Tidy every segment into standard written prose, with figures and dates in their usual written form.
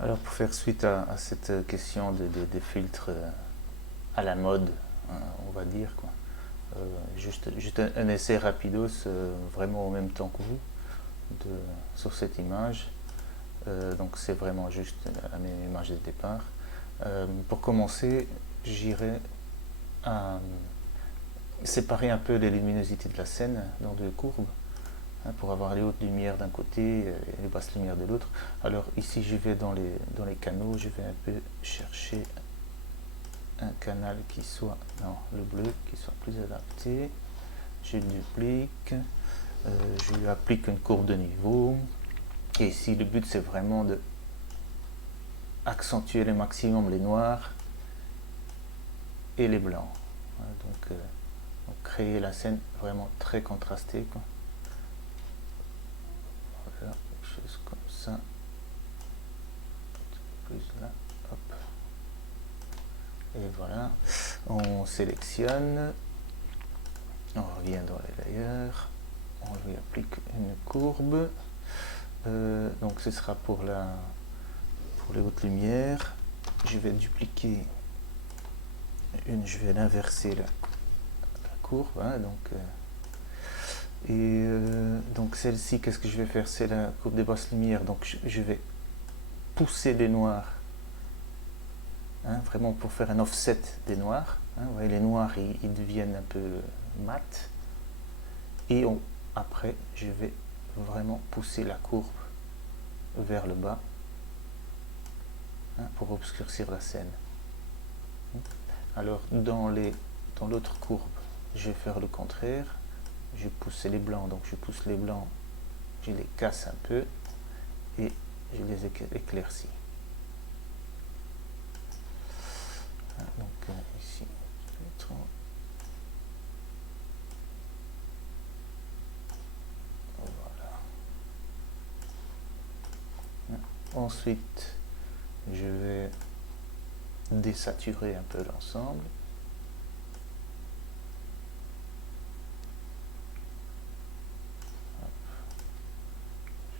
Alors pour faire suite à cette question des filtres à la mode, hein, on va dire quoi. Juste un essai rapidos, vraiment en même temps que vous, sur cette image. Donc c'est vraiment juste la même image de départ. Pour commencer, j'irai à séparer un peu les luminosités de la scène dans deux courbes, hein, pour avoir les hautes lumières d'un côté et les basses lumières de l'autre. Alors ici je vais dans les canaux, je vais un peu chercher un canal qui soit dans le bleu, qui soit plus adapté. Je le duplique, je lui applique une courbe de niveau, et ici le but c'est vraiment de accentuer le maximum les noirs et les blancs. Donc créer la scène vraiment très contrastée, quoi. Voilà, quelque chose comme ça. Plus là, hop. Et voilà, on sélectionne, on revient dans les layers, on lui applique une courbe. Donc ce sera pour les hautes lumières. Je vais dupliquer je vais l'inverser la courbe, hein, donc celle-ci, qu'est-ce que je vais faire? C'est la courbe des basses lumières, donc je vais pousser les noirs, hein, vraiment pour faire un offset des noirs, hein. Vous voyez, les noirs ils deviennent un peu mat, et après je vais vraiment pousser la courbe vers le bas, hein, pour obscurcir la scène. Alors dans l'autre courbe, je vais faire le contraire. Je pousse les blancs, donc je pousse les blancs, je les casse un peu et je les éclaircis. Donc ici, voilà. Ensuite, je vais désaturer un peu l'ensemble.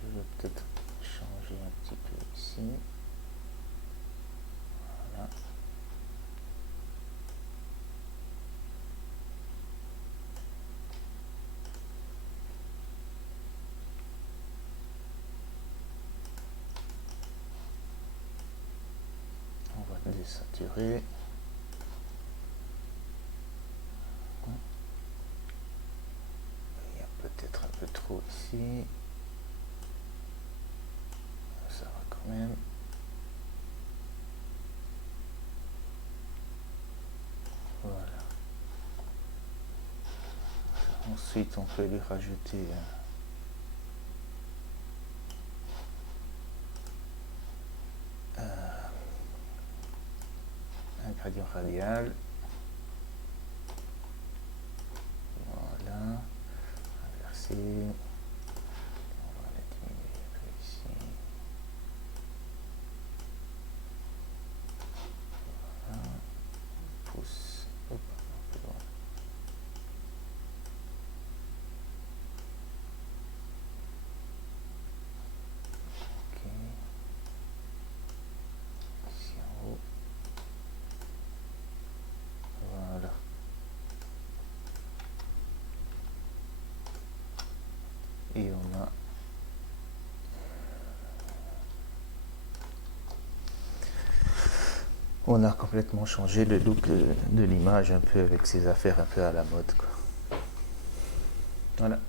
Je vais peut-être changer un petit peu ici. Voilà. On va désaturer. Il y a peut-être un peu trop ici. Ça va quand même. Voilà. Ensuite, on peut lui rajouter un gradient radial. Voilà. Inverser. On va la diminuer un peu ici. Voilà. Pousse. Hop, un peu loin. Ok. Ici en haut. Voilà. Et on a complètement changé le look de l'image, un peu avec ces affaires un peu à la mode, quoi. Voilà.